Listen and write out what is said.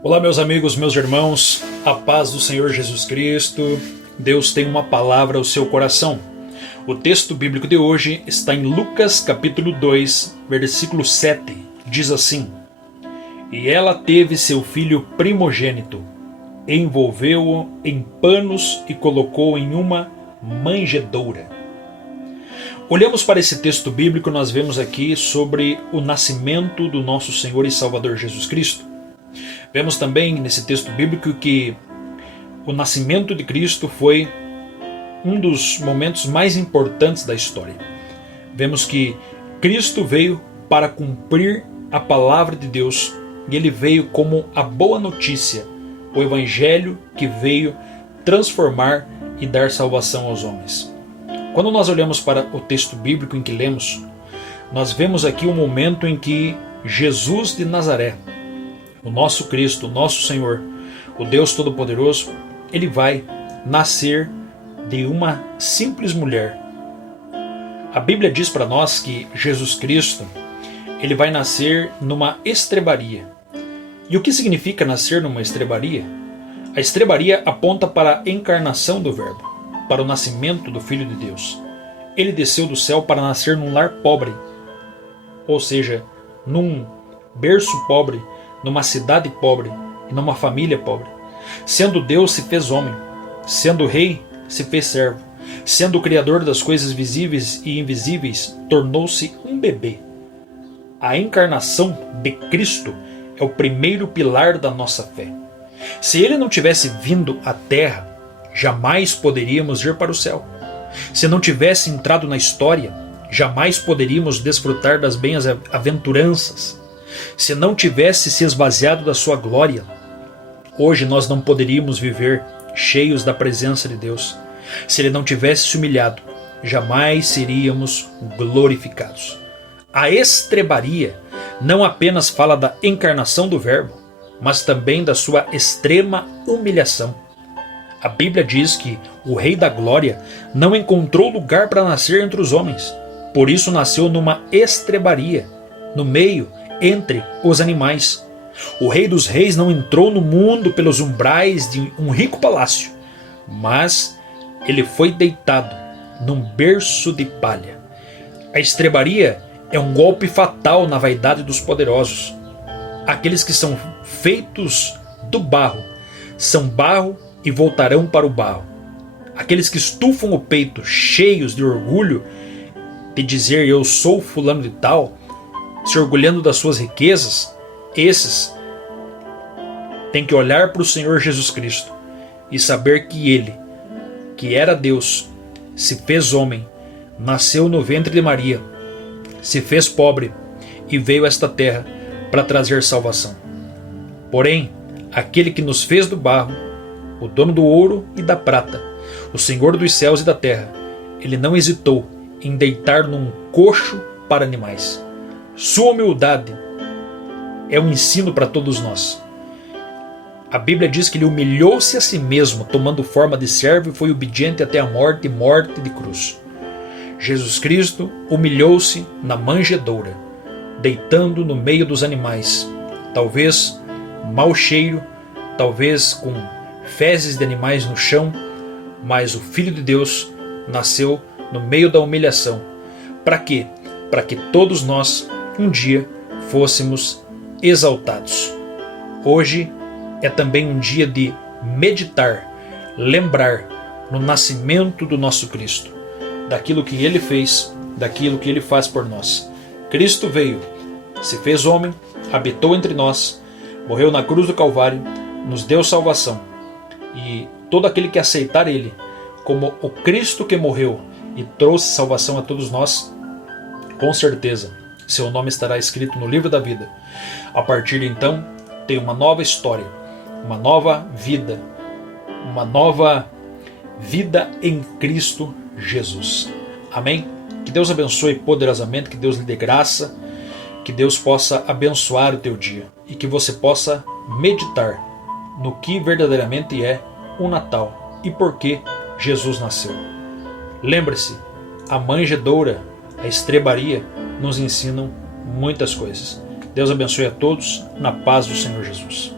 Olá, meus amigos, meus irmãos, a paz do Senhor Jesus Cristo. Deus tem uma palavra ao seu coração. O texto bíblico de hoje está em Lucas capítulo 2, versículo 7. Diz assim: E ela teve seu filho primogênito, envolveu-o em panos e colocou em uma manjedoura. Olhamos para esse texto bíblico, nós vemos aqui sobre o nascimento do nosso Senhor e Salvador Jesus Cristo. Vemos também nesse texto bíblico que o nascimento de Cristo foi um dos momentos mais importantes da história. Vemos que Cristo veio para cumprir a palavra de Deus e ele veio como a boa notícia, o evangelho que veio transformar e dar salvação aos homens. Quando nós olhamos para o texto bíblico em que lemos, nós vemos aqui um momento em que Jesus de Nazaré, o nosso Cristo, o nosso Senhor, o Deus Todo-Poderoso, ele vai nascer de uma simples mulher. A Bíblia diz para nós que Jesus Cristo, ele vai nascer numa estrebaria. E o que significa nascer numa estrebaria? A estrebaria aponta para a encarnação do Verbo, para o nascimento do Filho de Deus. Ele desceu do céu para nascer num lar pobre, ou seja, num berço pobre, numa cidade pobre, numa família pobre. Sendo Deus, se fez homem. Sendo rei, se fez servo. Sendo o criador das coisas visíveis e invisíveis, tornou-se um bebê. A encarnação de Cristo é o primeiro pilar da nossa fé. Se ele não tivesse vindo à terra, jamais poderíamos ir para o céu. Se não tivesse entrado na história, jamais poderíamos desfrutar das bem-aventuranças. Se não tivesse se esvaziado da sua glória, hoje nós não poderíamos viver cheios da presença de Deus. Se ele não tivesse se humilhado, jamais seríamos glorificados. A estrebaria não apenas fala da encarnação do Verbo, mas também da sua extrema humilhação. A Bíblia diz que o Rei da Glória não encontrou lugar para nascer entre os homens, por isso nasceu numa estrebaria, no meio, entre os animais. O Rei dos Reis não entrou no mundo pelos umbrais de um rico palácio, mas ele foi deitado num berço de palha. A estrebaria é um golpe fatal na vaidade dos poderosos. Aqueles que são feitos do barro são barro e voltarão para o barro. Aqueles que estufam o peito cheios de orgulho de dizer eu sou fulano de tal, se orgulhando das suas riquezas, esses têm que olhar para o Senhor Jesus Cristo e saber que ele, que era Deus, se fez homem, nasceu no ventre de Maria, se fez pobre e veio a esta terra para trazer salvação. Porém, aquele que nos fez do barro, o dono do ouro e da prata, o Senhor dos céus e da terra, ele não hesitou em deitar num coxo para animais. Sua humildade é um ensino para todos nós. A Bíblia diz que ele humilhou-se a si mesmo, tomando forma de servo e foi obediente até a morte e morte de cruz. Jesus Cristo humilhou-se na manjedoura, deitando no meio dos animais, talvez mau cheiro, talvez com fezes de animais no chão, mas o Filho de Deus nasceu no meio da humilhação. Para quê? Para que todos nós um dia fôssemos exaltados. Hoje é também um dia de meditar, lembrar no nascimento do nosso Cristo, daquilo que ele fez, daquilo que ele faz por nós. Cristo veio, se fez homem, habitou entre nós, morreu na cruz do Calvário, nos deu salvação. E todo aquele que aceitar ele como o Cristo que morreu e trouxe salvação a todos nós, com certeza seu nome estará escrito no livro da vida. A partir de então, tem uma nova história, uma nova vida em Cristo Jesus. Amém? Que Deus abençoe poderosamente, que Deus lhe dê graça, que Deus possa abençoar o teu dia e que você possa meditar no que verdadeiramente é o Natal e por que Jesus nasceu. Lembre-se, a manjedoura, a estrebaria nos ensinam muitas coisas. Deus abençoe a todos, na paz do Senhor Jesus.